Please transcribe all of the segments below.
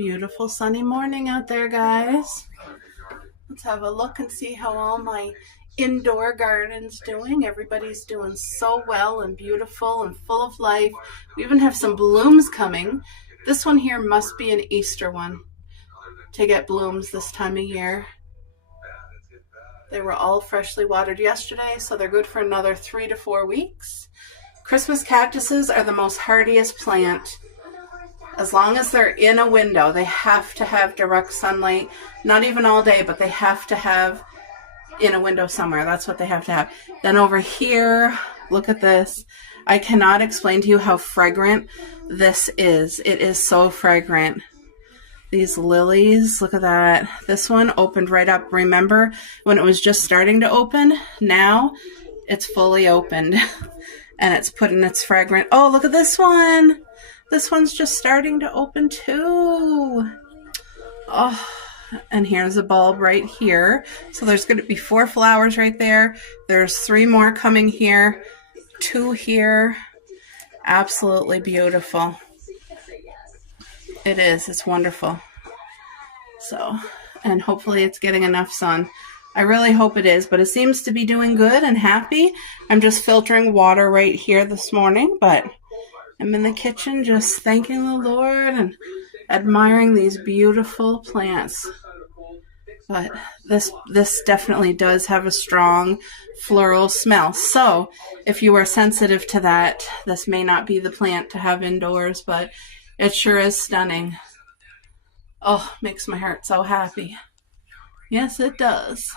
Beautiful sunny morning out there, guys. Let's have a look and see how all my indoor garden's doing. Everybody's doing so well and beautiful and full of life. We even have some blooms coming. This one here must be an Easter one to get blooms this time of year. They were all freshly watered yesterday, so they're good for another 3 to 4 weeks. Christmas cactuses are the most hardiest plant. As long as they're in a window, they have to have direct sunlight. Not even all day, but they have to have in a window somewhere. That's what they have to have. Then over here, look at this. I cannot explain to you how fragrant this is. It is so fragrant. These lilies, look at that. This one opened right up. Remember when it was just starting to open? Now it's fully opened and it's putting its fragrant. Oh, look at this one. This one's just starting to open too. Oh, and here's a bulb right here. So there's going to be 4 flowers right there. There's 3 more coming here, 2 here. Absolutely beautiful. It is. It's wonderful. So, and hopefully it's getting enough sun. I really hope it is, but it seems to be doing good and happy. I'm just filtering water right here this morning, but I'm in the kitchen just thanking the Lord and admiring these beautiful plants. But this definitely does have a strong floral smell. So if you are sensitive to that, this may not be the plant to have indoors, but it sure is stunning. Oh, makes my heart so happy. Yes, it does.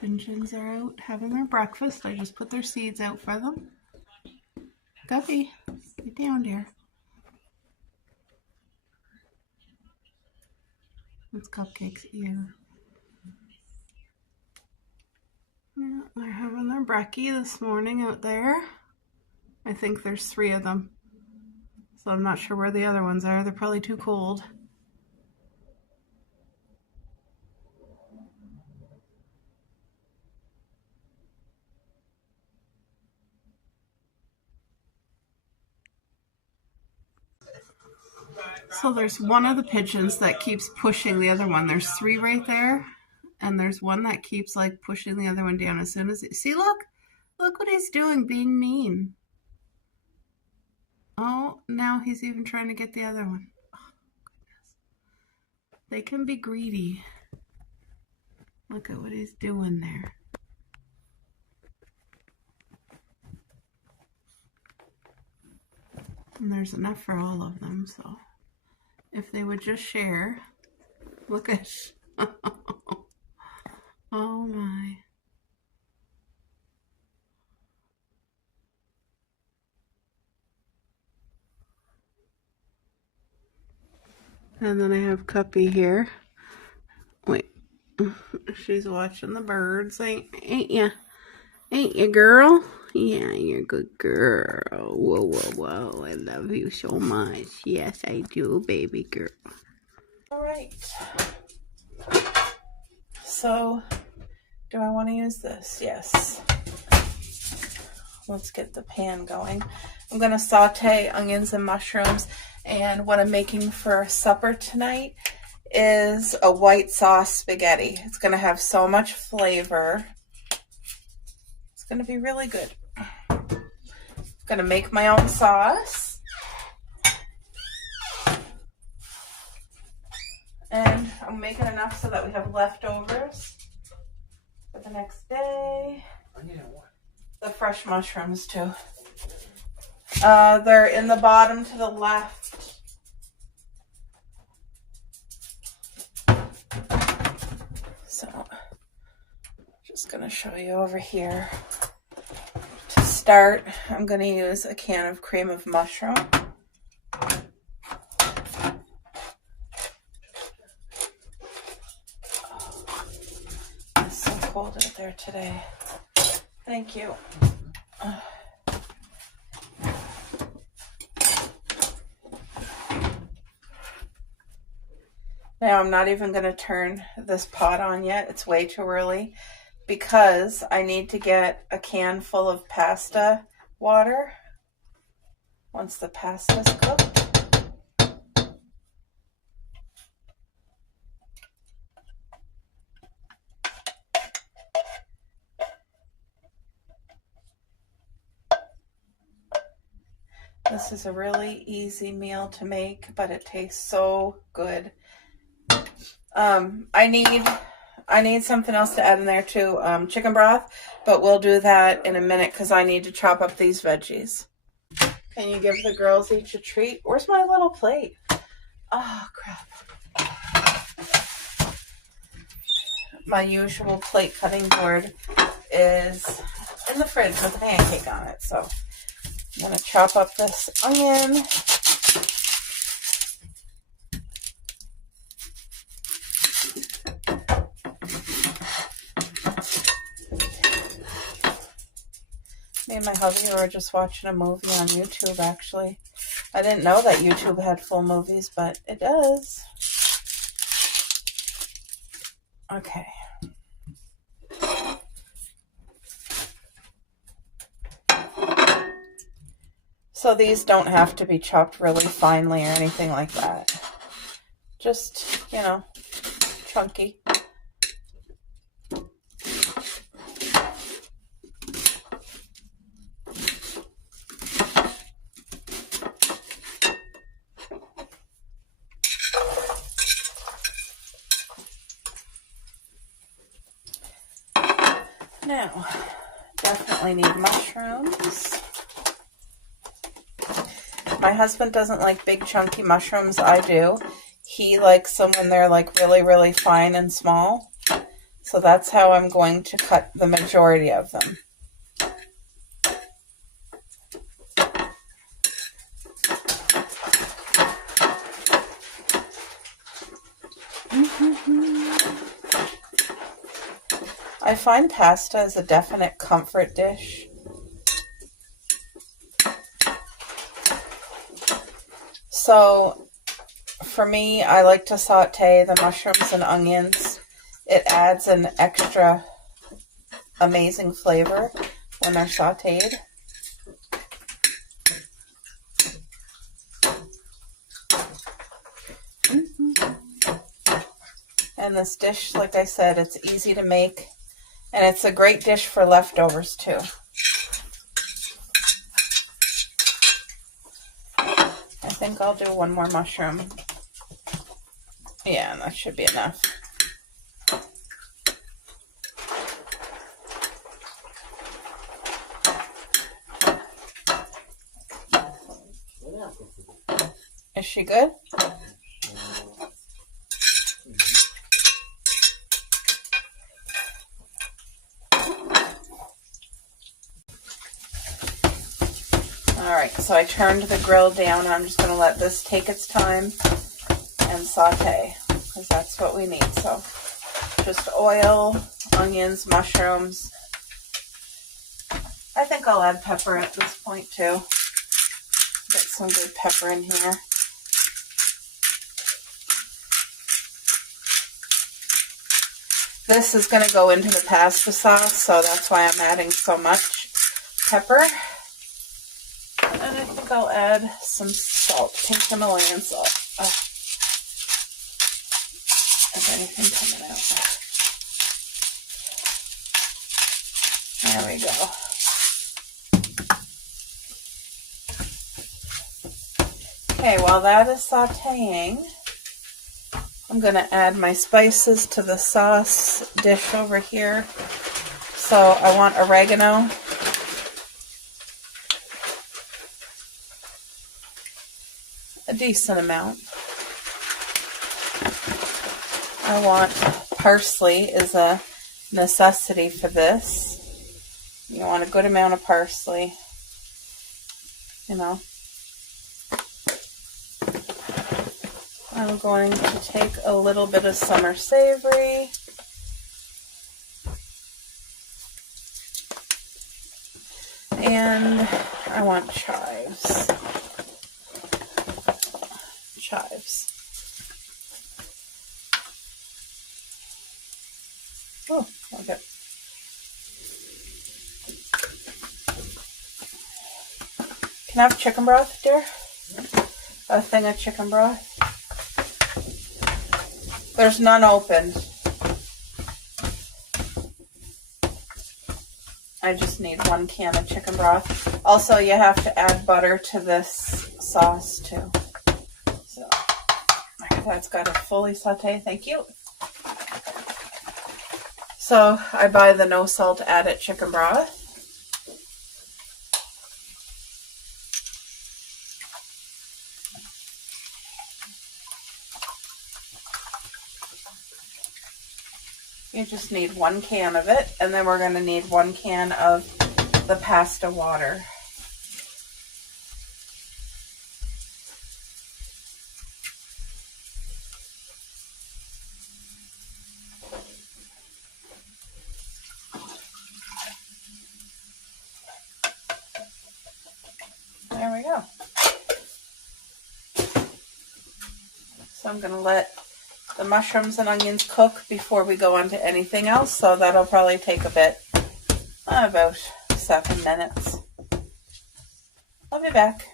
Pigeons are out having their breakfast. I just put their seeds out for them. Guppy, get down there. It's Cupcake's ear. Yeah, they're having their brekkie this morning out there. I think there's 3 of them. So I'm not sure where the other ones are. They're probably too cold. So there's one of the pigeons that keeps pushing the other one. There's 3 right there. And there's one that keeps like pushing the other one down as soon as see, look what he's doing, being mean. Oh, now he's even trying to get the other one. Oh, goodness. They can be greedy. Look at what he's doing there. And there's enough for all of them, so if they would just share. Look at oh my. And then I have Cuppy here. Wait, she's watching the birds, ain't ya? Ain't ya, girl? Yeah, you're a good girl. Whoa, whoa, whoa. I love you so much. Yes, I do, baby girl. All right. So, do I want to use this? Yes. Let's get the pan going. I'm going to saute onions and mushrooms. And what I'm making for supper tonight is a white sauce spaghetti. It's going to have so much flavor. It's going to be really good. I'm going to make my own sauce. And I'm making enough so that we have leftovers for the next day. The fresh mushrooms too. They're in the bottom to the left. So, just gonna show you over here. To start, I'm gonna use a can of cream of mushroom. It's so cold out there today. Thank you. Now I'm not even going to turn this pot on yet. It's way too early because I need to get a can full of pasta water once the pasta's cooked. This is a really easy meal to make, but it tastes so good. I need something else to add in there too, chicken broth, but we'll do that in a minute because I need to chop up these veggies. Can you give the girls each a treat? Where's my little plate? Oh, crap. My usual plate cutting board is in the fridge with a pancake on it, so I'm going to chop up this onion. Me and my hubby were just watching a movie on YouTube, actually. I didn't know that YouTube had full movies, but it does. Okay. So these don't have to be chopped really finely or anything like that. Just, you know, chunky. Now, definitely need mushrooms. My husband doesn't like big chunky mushrooms. I do. He likes them when they're like really, really fine and small. So that's how I'm going to cut the majority of them. I find pasta is a definite comfort dish. So for me, I like to saute the mushrooms and onions. It adds an extra amazing flavor when they're sauteed. And this dish, like I said, it's easy to make. And it's a great dish for leftovers too. I think I'll do one more mushroom. Yeah, and that should be enough. Is she good? Alright, so I turned the grill down. I'm just going to let this take its time and saute, because that's what we need. So just oil, onions, mushrooms. I think I'll add pepper at this point too. Get some good pepper in here. This is going to go into the pasta sauce, so that's why I'm adding so much pepper. And I think I'll add some salt, pink Himalayan salt. Oh. Is anything coming out? There we go. Okay, while that is sauteing, I'm going to add my spices to the sauce dish over here. So I want oregano. A decent amount. I want parsley is a necessity for this. You want a good amount of parsley. You know. I'm going to take a little bit of summer savory. And I want chives. Chives. Oh, okay. Can I have chicken broth, dear? A thing of chicken broth? There's none open. I just need 1 can of chicken broth. Also, you have to add butter to this sauce too. So that's got to fully saute. Thank you. So I buy the no salt added chicken broth. You just need 1 can of it, and then we're going to need 1 can of the pasta water. There we go. So I'm going to let the mushrooms and onions cook before we go on to anything else. So that'll probably take a bit, about 7 minutes. I'll be back.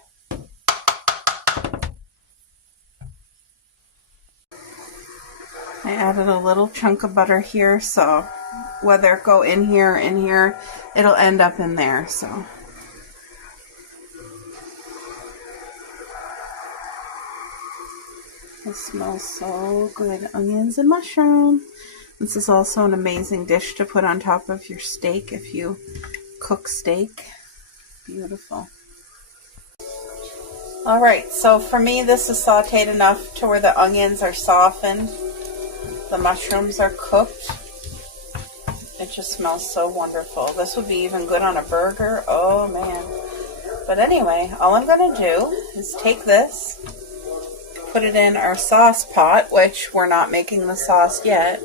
I added a little chunk of butter here, so whether it go in here or in here, it'll end up in there. So it smells so good. Onions and mushroom. This is also an amazing dish to put on top of your steak if you cook steak. Beautiful. All right, so for me, this is sauteed enough to where the onions are softened. The mushrooms are cooked. It just smells so wonderful. This would be even good on a burger. Oh man. But anyway, all I'm going to do is take this, put it in our sauce pot, which we're not making the sauce yet,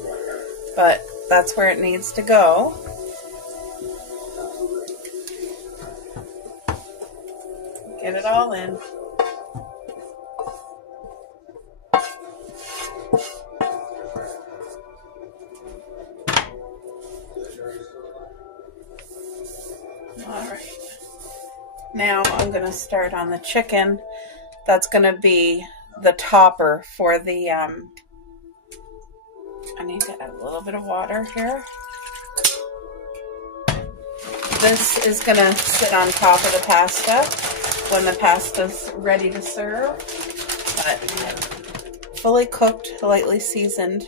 but that's where it needs to go. Get it all in. Alright. Now I'm going to start on the chicken. That's going to be the topper for the, I need to add a little bit of water here. This is going to sit on top of the pasta when the pasta's ready to serve. But fully cooked, lightly seasoned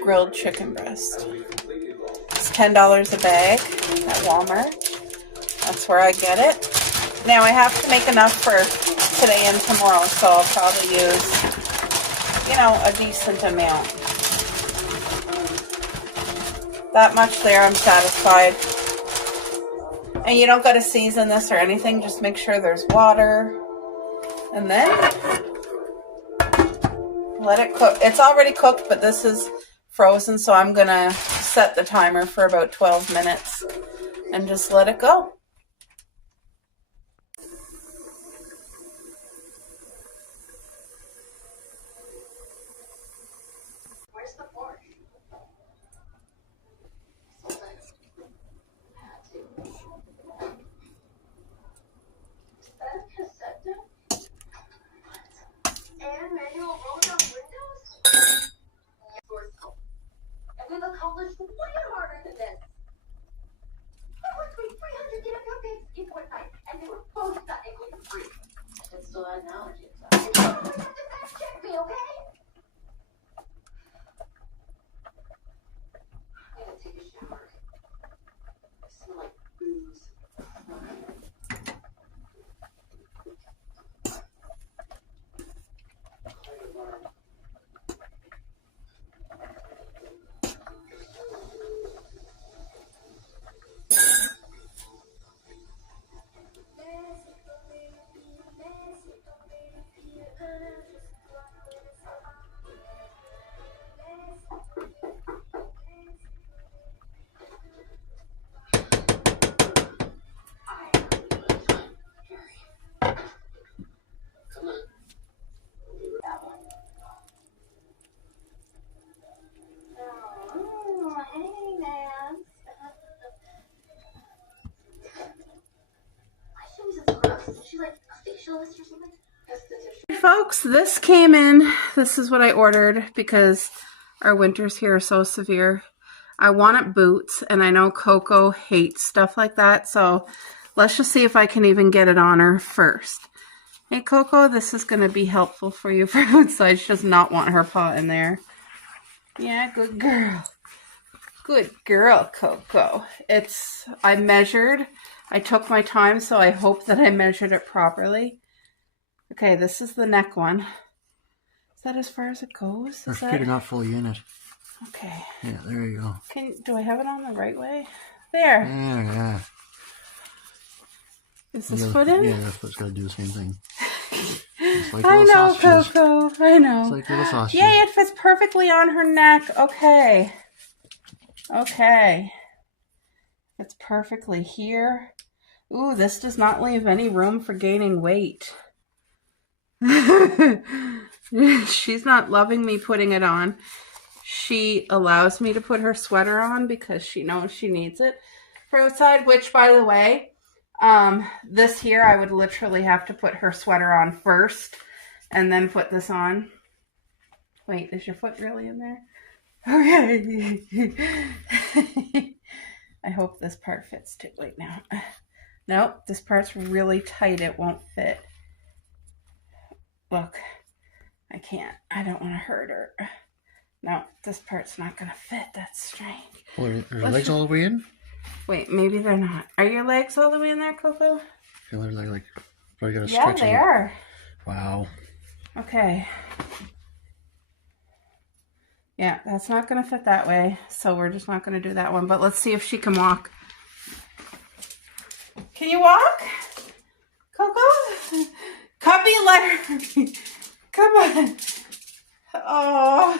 grilled chicken breast. It's $10 a bag at Walmart. That's where I get it. Now I have to make enough for today and tomorrow, so I'll probably use, a decent amount. That much there, I'm satisfied. And you don't got to season this or anything, just make sure there's water. And then let it cook. It's already cooked, but this is frozen, so I'm going to set the timer for about 12 minutes and just let it go. Accomplished way harder than this. I worked with 300 damn cupcakes in one night, and they were both gotten gluten-free. I still had an allergy. You don't have to fact check me, okay? I gotta take a shower. I smell like booze. Folks, this came in. This is what I ordered because our winters here are so severe. I wanted boots, and I know Coco hates stuff like that, so let's just see if I can even get it on her first. Hey, Coco, this is going to be helpful for you for outside. She does not want her paw in there. Yeah, good girl. Good girl, Coco. I measured. I took my time, so I hope that I measured it properly. Okay, this is the neck one. Is that as far as it goes? Her feet are not fully in it. Okay. Yeah, there you go. Do I have it on the right way? There. Yeah. Is this foot in? Yeah, that foot's got to do the same thing. Like I know, sausages. Coco. I know. It's like little sausages. Yay, it fits perfectly on her neck. Okay. Okay. It's perfectly here. Ooh, this does not leave any room for gaining weight. She's not loving me putting it on. She allows me to put her sweater on because she knows she needs it for outside, which, by the way, this here, I would literally have to put her sweater on first and then put this on. Wait, is your foot really in there? Okay. I hope this part fits too. Wait, now. Nope, this part's really tight. It won't fit. Look, I can't. I don't want to hurt her. No, this part's not going to fit. That's strange. Well, are your legs all the way in? Wait, maybe they're not. Are your legs all the way in there, Coco? I feel like probably got to Yeah, stretch they them. are. Wow. Okay. Yeah, that's not going to fit that way, so we're just not going to do that one. But let's see if she can walk. Can you walk? Coco? Cubby, let her. Come on. Oh,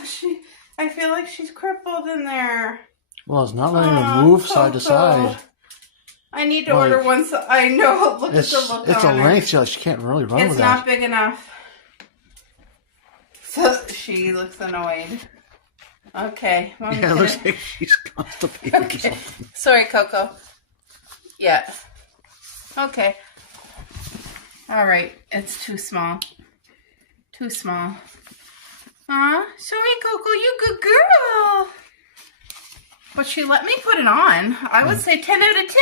I feel like she's crippled in there. Well, it's not letting her move side to side. I need to order one. I know. Look at the look It's on a her. length, so she can't really run with that. It's not big enough. So she looks annoyed. Okay. Yeah, it looks like she's constipated or something. Sorry, Coco. Yeah. Okay. All right. It's too small. Too small. Aw, sorry, Coco. You good girl. But she let me put it on. I would say 10 out of 10.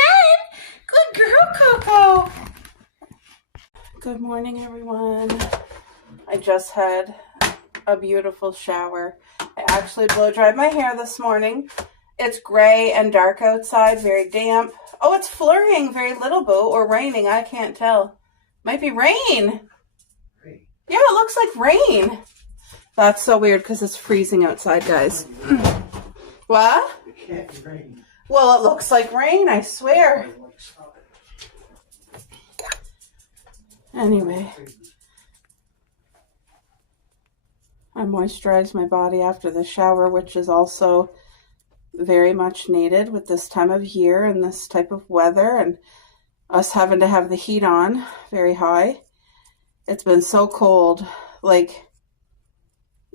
Good girl, Coco. Good morning, everyone. I just had a beautiful shower. I actually blow dried my hair this morning. It's gray and dark outside, very damp. Oh, it's flurrying very little, Boo, or raining. I can't tell. Might be rain. Yeah, it looks like rain. That's so weird because it's freezing outside, guys. What? It can't be raining. Well, it looks like rain, I swear. Anyway. I moisturize my body after the shower, which is also very much needed with this time of year and this type of weather and us having to have the heat on very high. It's been so cold, like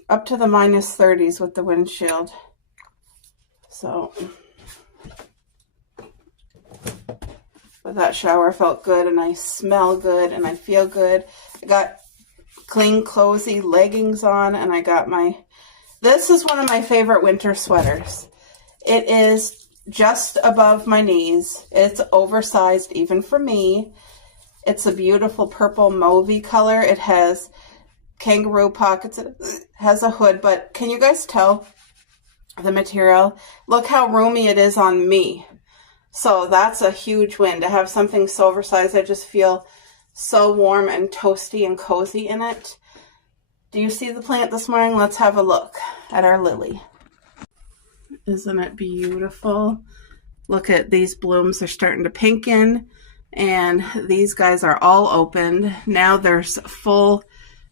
up to the minus 30s with the windshield. So, but that shower felt good and I smell good and I feel good. I got clean, cozy leggings on and I got this is one of my favorite winter sweaters. It is just above my knees. It's oversized even for me. It's a beautiful purple mauvey color. It has kangaroo pockets. It has a hood, but can you guys tell the material? Look how roomy it is on me. So that's a huge win to have something so oversized. I just feel so warm and toasty and cozy in it. Do you see the plant this morning? Let's have a look at our lily. Isn't it beautiful? Look at these blooms. They're starting to pinken. And these guys are all opened. Now there's full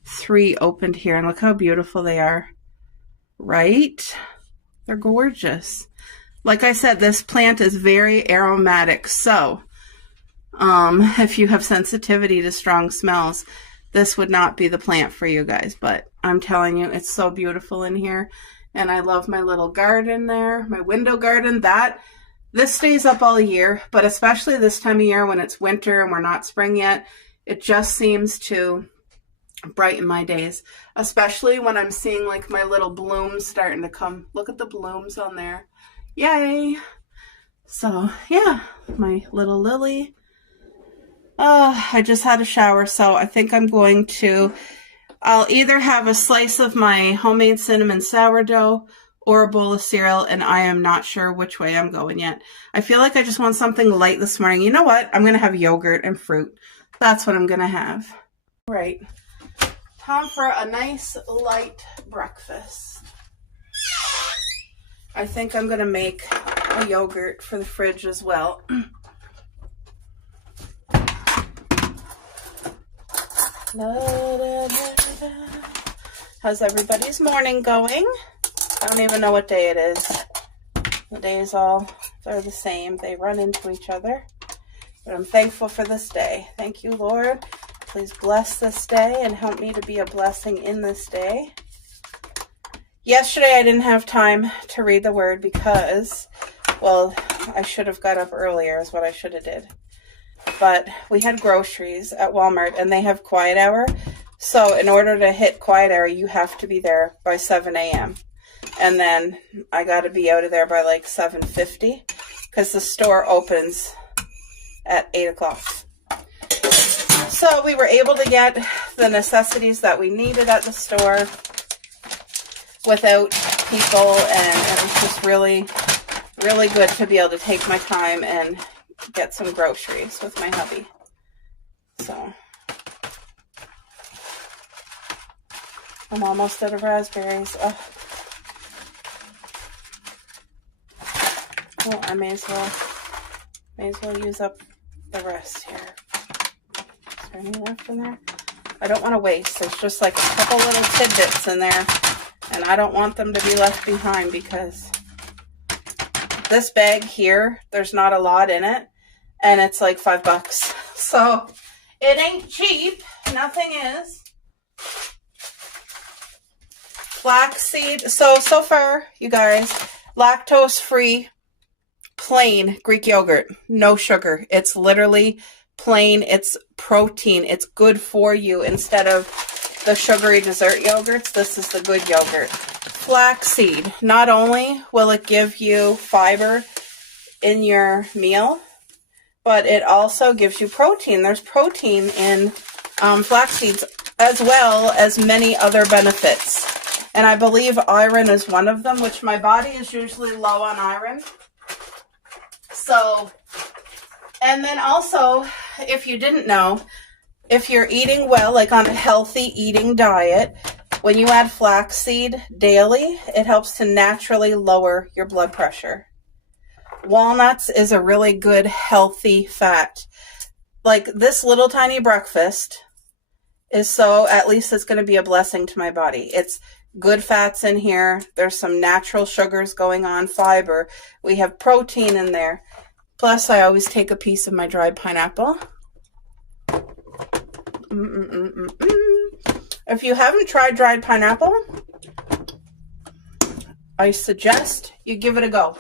3 opened here. And look how beautiful they are. Right? They're gorgeous. Like I said, this plant is very aromatic. So, if you have sensitivity to strong smells, this would not be the plant for you guys. But I'm telling you, it's so beautiful in here. And I love my little garden there, my window garden. This stays up all year, but especially this time of year when it's winter and we're not spring yet, it just seems to brighten my days, especially when I'm seeing like my little blooms starting to come. Look at the blooms on there. Yay! So, yeah, my little Lily. I just had a shower, so I think I'm going to... I'll either have a slice of my homemade cinnamon sourdough or a bowl of cereal, and I am not sure which way I'm going yet. I feel like I just want something light this morning. You know what? I'm going to have yogurt and fruit. That's what I'm going to have. Right. Time for a nice light breakfast. I think I'm going to make a yogurt for the fridge as well. How's everybody's morning going? I don't even know what day it is. The days they're the same. They run into each other. But I'm thankful for this day. Thank you, Lord. Please bless this day and help me to be a blessing in this day. Yesterday I didn't have time to read the word because, well, I should have got up earlier is what I should have did. But we had groceries at Walmart and they have quiet hour. So in order to hit quiet hour, you have to be there by 7 a.m. And then I got to be out of there by like 7:50 because the store opens at 8 o'clock. So we were able to get the necessities that we needed at the store without people, and it was just really, really good to be able to take my time and get some groceries with my hubby. So I'm almost out of raspberries. Oh, I may as well use up the rest here. Is there any left in there? I don't want to waste. There's just like a couple little tidbits in there, and I don't want them to be left behind because this bag here, there's not a lot in it, and it's like $5. So it ain't cheap. Nothing is. Flaxseed. So far, you guys, lactose-free, plain Greek yogurt. No sugar. It's literally plain. It's protein. It's good for you instead of the sugary dessert yogurts. This is the good yogurt. Flaxseed. Not only will it give you fiber in your meal, but it also gives you protein. There's protein in flax seeds as well as many other benefits. And I believe iron is one of them, which my body is usually low on iron. So, and then also, if you didn't know, if you're eating well, like on a healthy eating diet, when you add flaxseed daily, it helps to naturally lower your blood pressure. Walnuts is a really good, healthy fat. Like this little tiny breakfast is so, at least it's going to be a blessing to my body. It's good fats in here. There's some natural sugars going on, fiber. We have protein in there. Plus, I always take a piece of my dried pineapple. If you haven't tried dried pineapple, I suggest you give it a go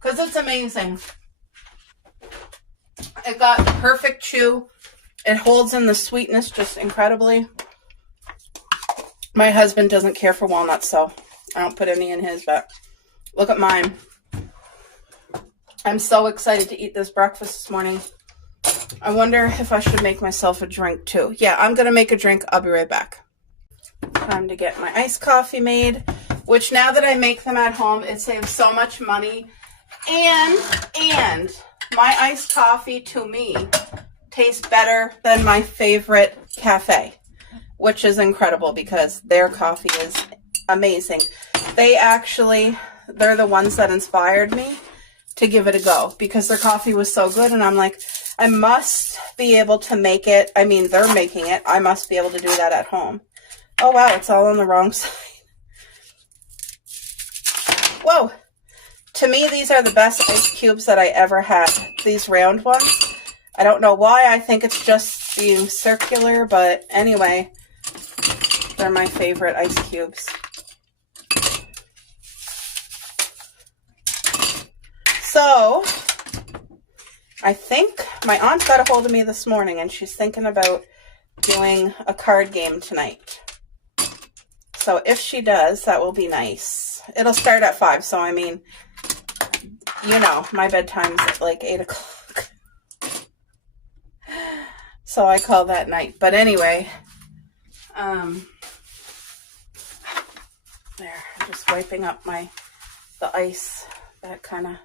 because it's amazing. It got perfect chew. It holds in the sweetness just incredibly. My husband doesn't care for walnuts, so I don't put any in his, but look at mine. I'm so excited to eat this breakfast this morning. I wonder if I should make myself a drink too. Yeah, I'm going to make a drink. I'll be right back. Time to get my iced coffee made, which now that I make them at home, it saves so much money. And my iced coffee to me tastes better than my favorite cafe, which is incredible because their coffee is amazing. They're the ones that inspired me to give it a go because their coffee was so good. And I'm like, I must be able to make it. I mean, they're making it. I must be able to do that at home. Oh, wow. It's all on the wrong side. Whoa. To me, these are the best ice cubes that I ever had. These round ones. I don't know why. I think it's just being circular. But anyway, they're my favorite ice cubes. So, I think my aunt got a hold of me this morning and she's thinking about doing a card game tonight. So if she does, that will be nice. It'll start at 5, so I mean, you know, my bedtime's at like 8 o'clock. So I call that night. But anyway, there, I'm just wiping up the ice that kind of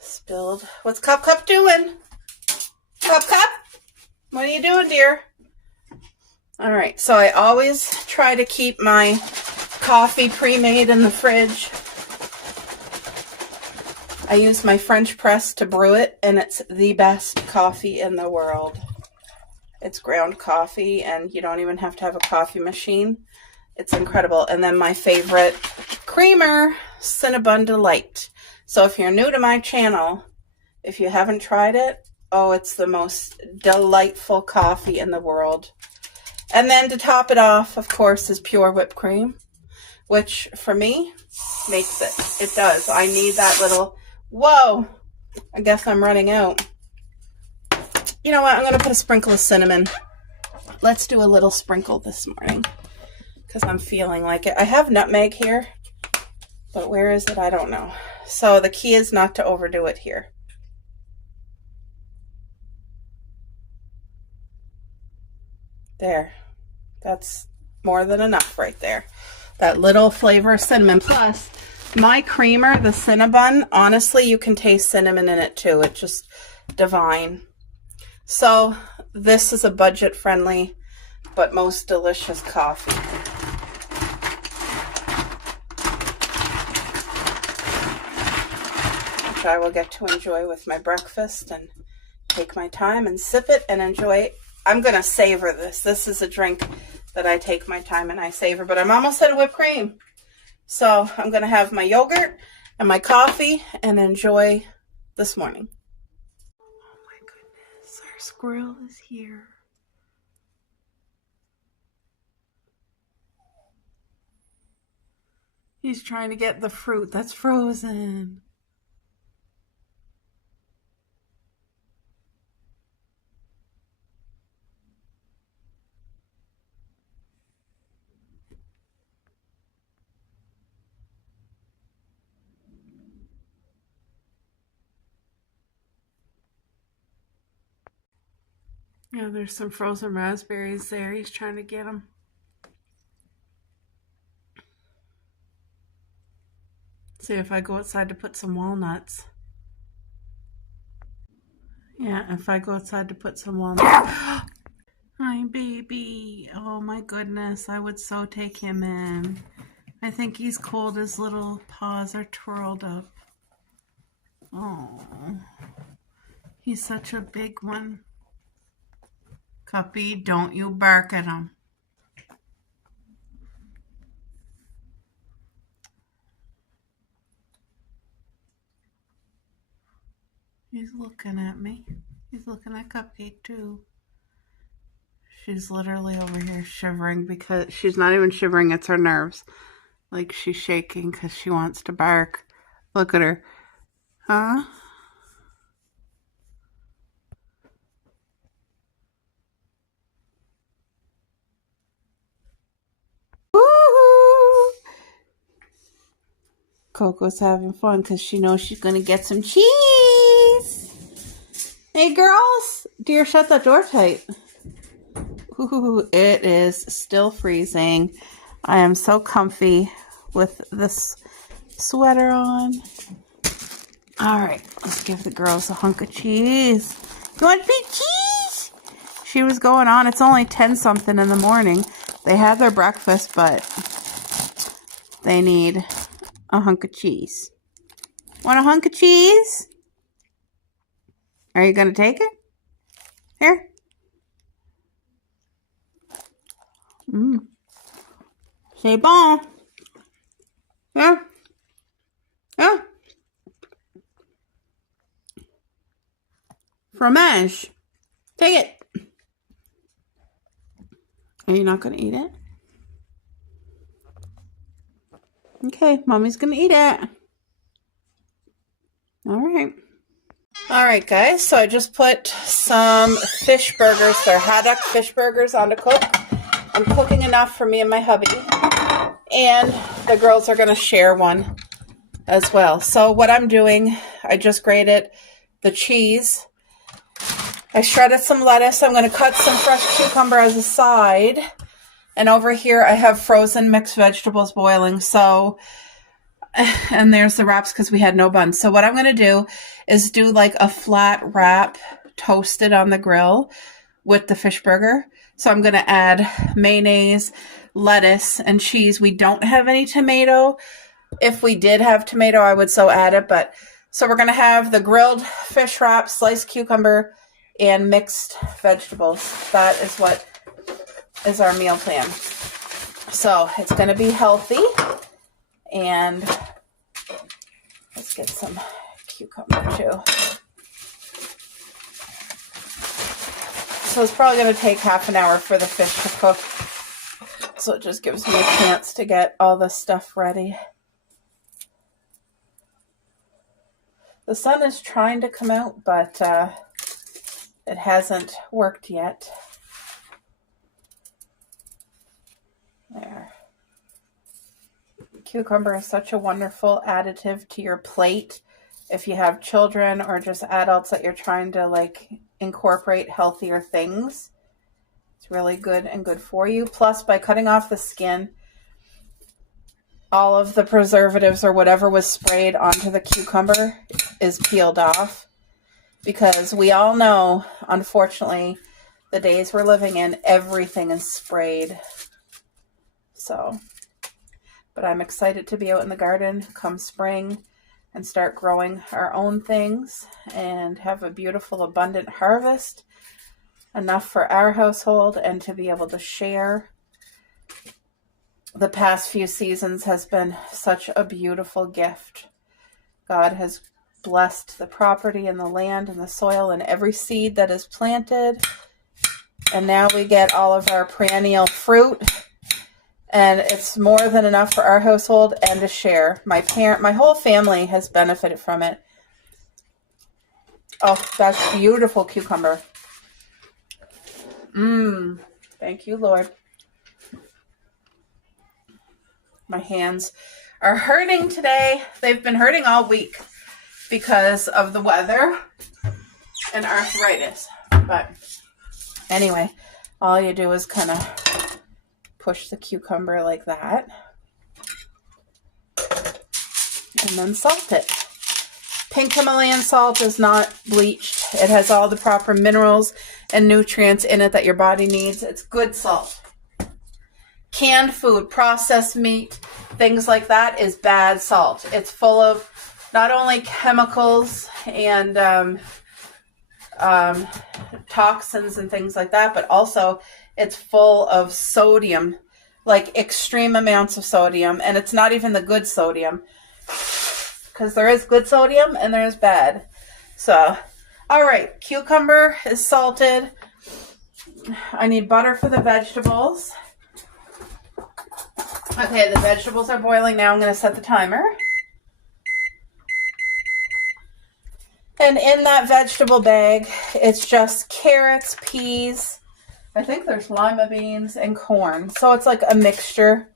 spilled. What's Cup doing? Cup? What are you doing, dear? All right, so I always try to keep my coffee pre-made in the fridge. I use my French press to brew it, and it's the best coffee in the world. It's ground coffee, and you don't even have to have a coffee machine. It's incredible. And then my favorite creamer, Cinnabon Delight. So if you're new to my channel, if you haven't tried it, oh, it's the most delightful coffee in the world. And then to top it off, of course, is pure whipped cream, which for me makes it. It does. I need that little, whoa, I guess I'm running out. You know what? I'm going to put a sprinkle of cinnamon. Let's do a little sprinkle this morning because I'm feeling like it. I have nutmeg here, but where is it? I don't know. So the key is not to overdo it here. There. That's more than enough right there. That little flavor of cinnamon. Plus, my creamer, the Cinnabon, honestly, you can taste cinnamon in it too. It's just divine. So, this is a budget-friendly but most delicious coffee. Which I will get to enjoy with my breakfast and take my time and sip it and enjoy it. I'm going to savor this. This is a drink that I take my time and I savor. But I'm almost out of whipped cream. So I'm going to have my yogurt and my coffee and enjoy this morning. Oh my goodness. Our squirrel is here. He's trying to get the fruit that's frozen. Yeah, there's some frozen raspberries there. He's trying to get them. See if I go outside to put some walnuts. Yeah, if I go outside to put some walnuts. Hi, baby. Oh my goodness. I would so take him in. I think he's cold. His little paws are twirled up. Oh, he's such a big one. Cuppy, don't you bark at him. He's looking at me. He's looking at Cupcake too. She's literally over here shivering because she's not even shivering, it's her nerves. Like she's shaking because she wants to bark. Look at her. Huh? Woo-hoo! Coco's having fun because she knows she's going to get some cheese. Hey, girls. Dear, shut that door tight. Ooh, it is still freezing. I am so comfy with this sweater on. All right, let's give the girls a hunk of cheese. You want big cheese? She was going on. It's only 10-something in the morning. They had their breakfast, but they need a hunk of cheese. Want a hunk of cheese? Are you going to take it? Here. C'est bon. Yeah. Yeah. Fromage. Take it. Are you not going to eat it? Okay, Mommy's going to eat it. All right. All right, guys. So I just put some fish burgers. They're haddock fish burgers on to cook. I'm cooking enough for me and my hubby. And the girls are going to share one. as well. So what I'm doing, I just grated the cheese. I shredded some lettuce. I'm going to cut some fresh cucumber as a side. And over here I have frozen mixed vegetables boiling. So, and there's the wraps because we had no buns. So what I'm going to do is do like a flat wrap toasted on the grill with the fish burger. So I'm going to add mayonnaise, lettuce, and cheese. We don't have any tomato. If we did have tomato, I would so add it. But so we're going to have the grilled fish wrap, sliced cucumber, and mixed vegetables. That is what is our meal plan. So it's going to be healthy. And let's get some cucumber too. So it's probably going to take half an hour for the fish to cook. So it just gives me a chance to get all this stuff ready. The sun is trying to come out, but it hasn't worked yet. There. Cucumber is such a wonderful additive to your plate if you have children or just adults that you're trying to like incorporate healthier things. It's really good and good for you. Plus, by cutting off the skin, all of the preservatives or whatever was sprayed onto the cucumber is peeled off. Because we all know, unfortunately, the days we're living in, everything is sprayed. So, but I'm excited to be out in the garden come spring and start growing our own things and have a beautiful, abundant harvest, enough for our household and to be able to share. The past few seasons has been such a beautiful gift. God has blessed the property and the land and the soil and every seed that is planted. And now we get all of our perennial fruit. And it's more than enough for our household and to share. My whole family has benefited from it. Oh, that's beautiful cucumber. Thank you, Lord. My hands are hurting today. They've been hurting all week because of the weather and arthritis. But anyway, all you do is kind of push the cucumber like that. And then salt it. Pink Himalayan salt is not bleached. It has all the proper minerals and nutrients in it that your body needs. It's good salt. Canned food, processed meat, things like that is bad salt. It's full of not only chemicals and toxins and things like that, but also it's full of sodium, like extreme amounts of sodium. And it's not even the good sodium, because there is good sodium and there is bad. So, all right, cucumber is salted. I need butter for the vegetables. Okay, the vegetables are boiling now. I'm going to set the timer. And in that vegetable bag, it's just carrots, peas, I think there's lima beans and corn. So it's like a mixture,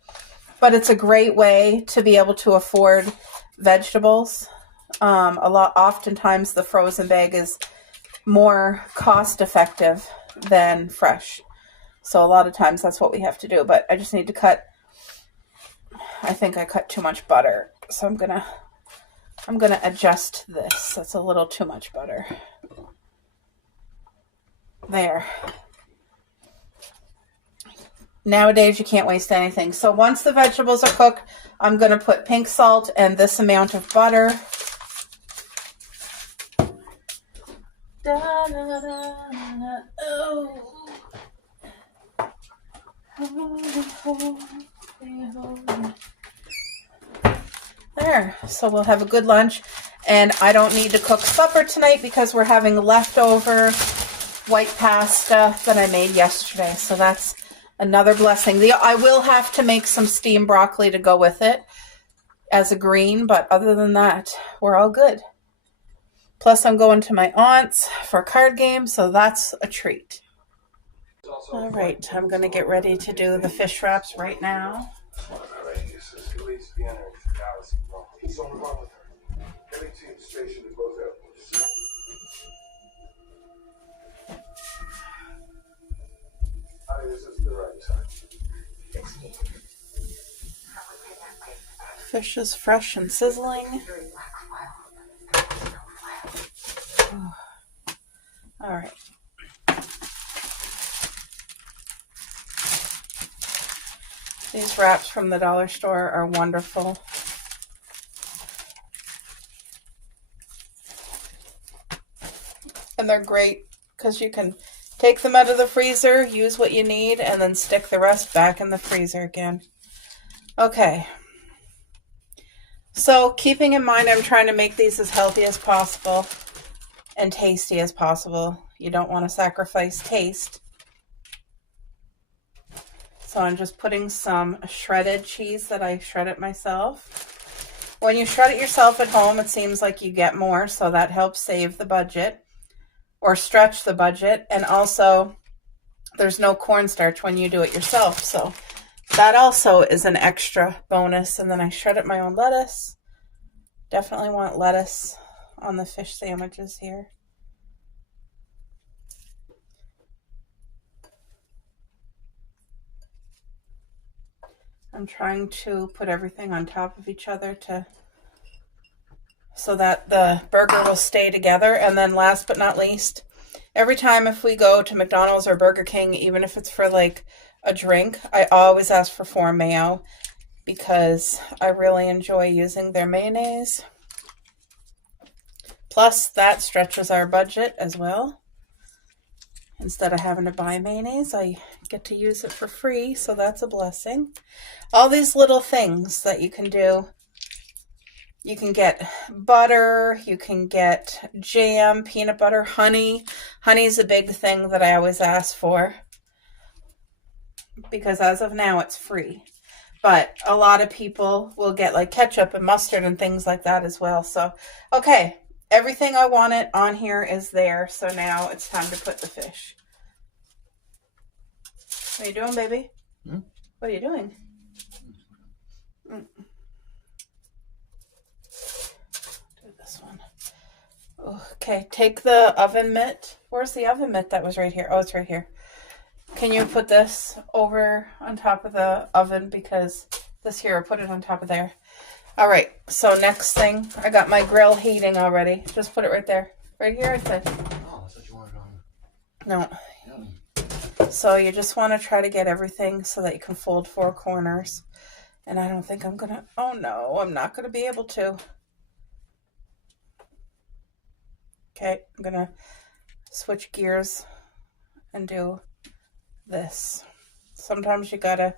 but it's a great way to be able to afford vegetables. Oftentimes the frozen bag is more cost effective than fresh. So a lot of times that's what we have to do, but I just need to cut. I think I cut too much butter. So I'm going to adjust this. That's a little too much butter. There. Nowadays, you can't waste anything. So once the vegetables are cooked, I'm going to put pink salt and this amount of butter. There. So we'll have a good lunch. And I don't need to cook supper tonight because we're having leftover white pasta that I made yesterday. So that's another blessing. I will have to make some steamed broccoli to go with it as a green, but other than that, we're all good. Plus, I'm going to my aunt's for a card game, so that's a treat. All right, I'm going to get ready to do the fish wraps right now. released Vienna into Dallas and Rome. He's on the run with her. Every team stationed at both airports. Honey, this isn't the right time. Fish is fresh and sizzling. Oh. All right. These wraps from the dollar store are wonderful. And they're great because you can take them out of the freezer, use what you need, and then stick the rest back in the freezer again. Okay. So keeping in mind I'm trying to make these as healthy as possible and tasty as possible. You don't want to sacrifice taste. So I'm just putting some shredded cheese that I shredded myself. When you shred it yourself at home, it seems like you get more, so that helps save the budget or stretch the budget. And also, there's no cornstarch when you do it yourself, so that also is an extra bonus. And then I shredded my own lettuce. Definitely want lettuce on the fish sandwiches here. I'm trying to put everything on top of each other so that the burger will stay together. And then last but not least, every time if we go to McDonald's or Burger King, even if it's for like a drink, I always ask for 4 mayo because I really enjoy using their mayonnaise. Plus, that stretches our budget as well. Instead of having to buy mayonnaise, I get to use it for free, so that's a blessing. All these little things that you can do. You can get butter, you can get jam, peanut butter, honey. Honey's a big thing that I always ask for because as of now it's free. But a lot of people will get like ketchup and mustard and things like that as well. So, okay. Everything I wanted on here is there, so now it's time to put the fish. What are you doing, baby? What are you doing? Do this one. Okay, take the oven mitt. Where's the oven mitt that was right here? Oh, it's right here. Can you put this over on top of the oven because this here, put it on top of there. All right, so next thing, I got my grill heating already. Just put it right there. Right here, I said. Oh, that's what you wanted on. No. So you just want to try to get everything so that you can fold 4 corners. And I don't think I'm going to, oh no, I'm not going to be able to. Okay, I'm going to switch gears and do this. Sometimes you got to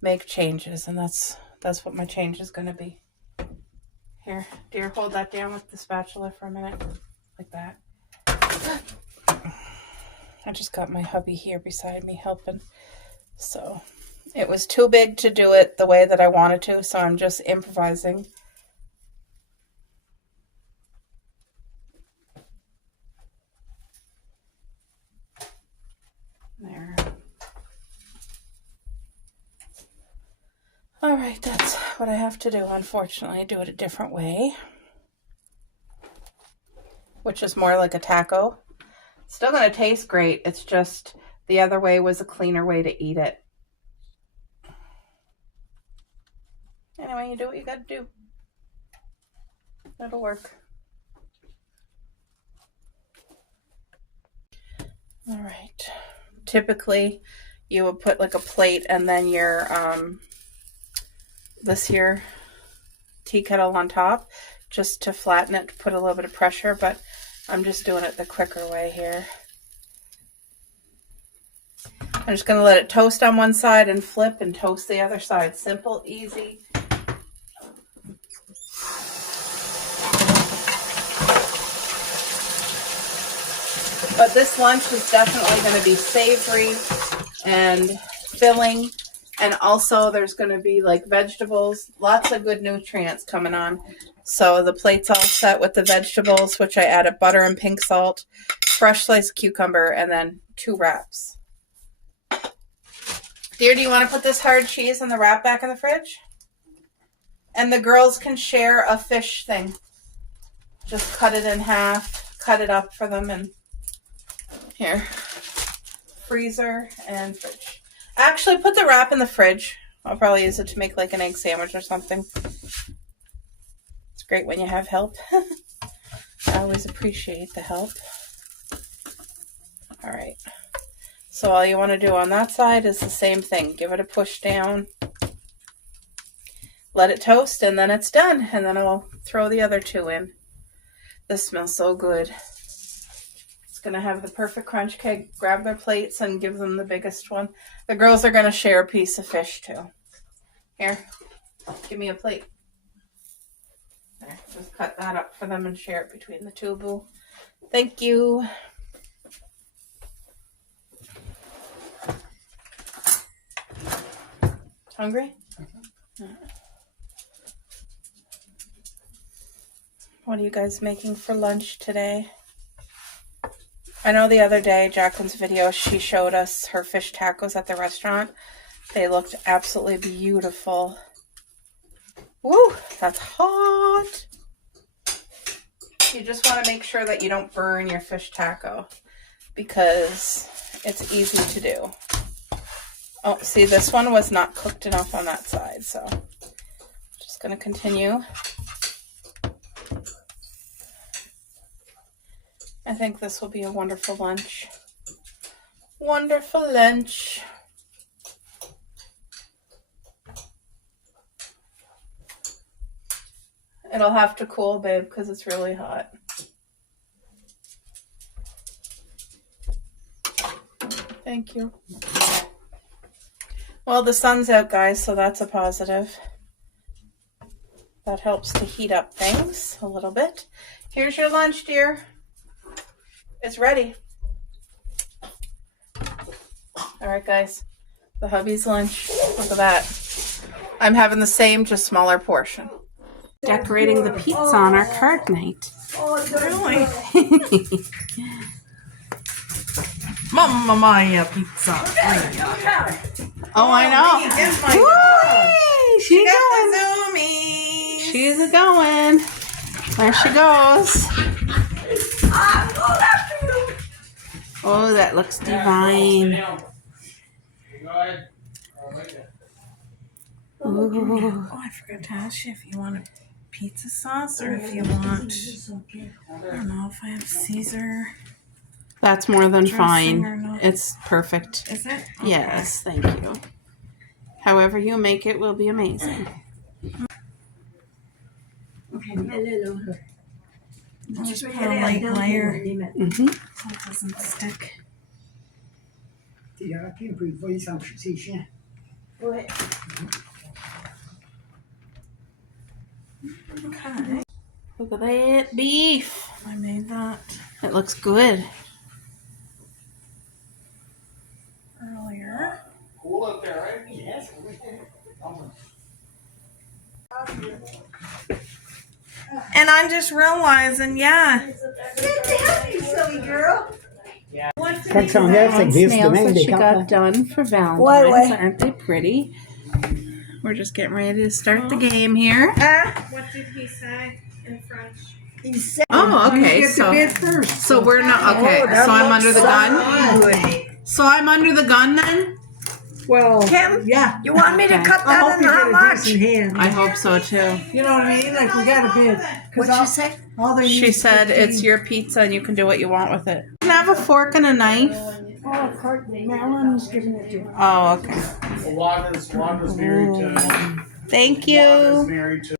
make changes, and that's what my change is going to be. Here, dear, hold that down with the spatula for a minute. Like that. I just got my hubby here beside me helping. So, it was too big to do it the way that I wanted to, so I'm just improvising. There. All right, that's what I have to do. Unfortunately, I do it a different way, which is more like a taco. Still going to taste great. It's just the other way was a cleaner way to eat it. Anyway, you do what you got to do. It'll work. All right. Typically, you would put like a plate and then your this here tea kettle on top just to flatten it, to put a little bit of pressure, but I'm just doing it the quicker way here. I'm just going to let it toast on one side and flip and toast the other side. Simple, easy. But this lunch is definitely going to be savory and filling. And also there's going to be like vegetables, lots of good nutrients coming on. So the plate's all set with the vegetables, which I added butter and pink salt, fresh sliced cucumber, and then 2 wraps. Dear, do you want to put this hard cheese in the wrap back in the fridge? And the girls can share a fish thing. Just cut it in half, cut it up for them, and here. Freezer and fridge. Actually, put the wrap in the fridge. I'll probably use it to make like an egg sandwich or something. It's great when you have help. I always appreciate the help. All right. So all you want to do on that side is the same thing. Give it a push down. Let it toast, and then it's done. And then I'll throw the other two in. This smells so good. It's going to have the perfect crunch. Okay, grab their plates and give them the biggest one. The girls are going to share a piece of fish too. Here, give me a plate. There, just cut that up for them and share it between the two, boo. Thank you. Hungry? What are you guys making for lunch today? I know the other day, Jacqueline's video, she showed us her fish tacos at the restaurant. They looked absolutely beautiful. Woo, that's hot. You just want to make sure that you don't burn your fish taco because it's easy to do. Oh, see, this one was not cooked enough on that side, so just going to continue. I think this will be a wonderful lunch. Wonderful lunch. It'll have to cool, babe, because it's really hot. Thank you. Well, the sun's out, guys, so that's a positive. That helps to heat up things a little bit. Here's your lunch, dear. It's ready. All right, guys. The hubby's lunch. Look at that. I'm having the same, just smaller portion. Decorating the pizza on our card night. Oh, really? Mamma mia pizza. Oh, I know. Yes, my Whee! She's going. got the zoomies. She's a going. There she goes. Oh, that looks divine. Ooh. Oh, I forgot to ask you if you want a pizza sauce or if you want, I don't know if I have Caesar. That's more than Dressing or fine. not? It's perfect. Is it? Yes, thank you. However you make it will be amazing. Just put a light layer Mm-hmm. so it doesn't stick. Okay. Look at that beef. I made that It looks good. earlier. Cool up there, right? Yes. And I'm just realizing, yeah. Nails that she got done for Valentine's. Aren't they pretty? We're just getting ready to start the game here. What did he say in French? Oh, okay. So we're not okay. So I'm under the gun. So I'm under the gun then. Well, Kim, yeah, you want me to Okay. cut I that hope in you how get a much? decent hand. I hope so too. You know what I mean? Like we got a bid. What'd you say? All they She need is said 15. it's your pizza and you can do what you want with it. Can I have a fork and a knife? Oh, Marilyn's giving it to her. Oh, okay. Wanda's married to Thank you. married to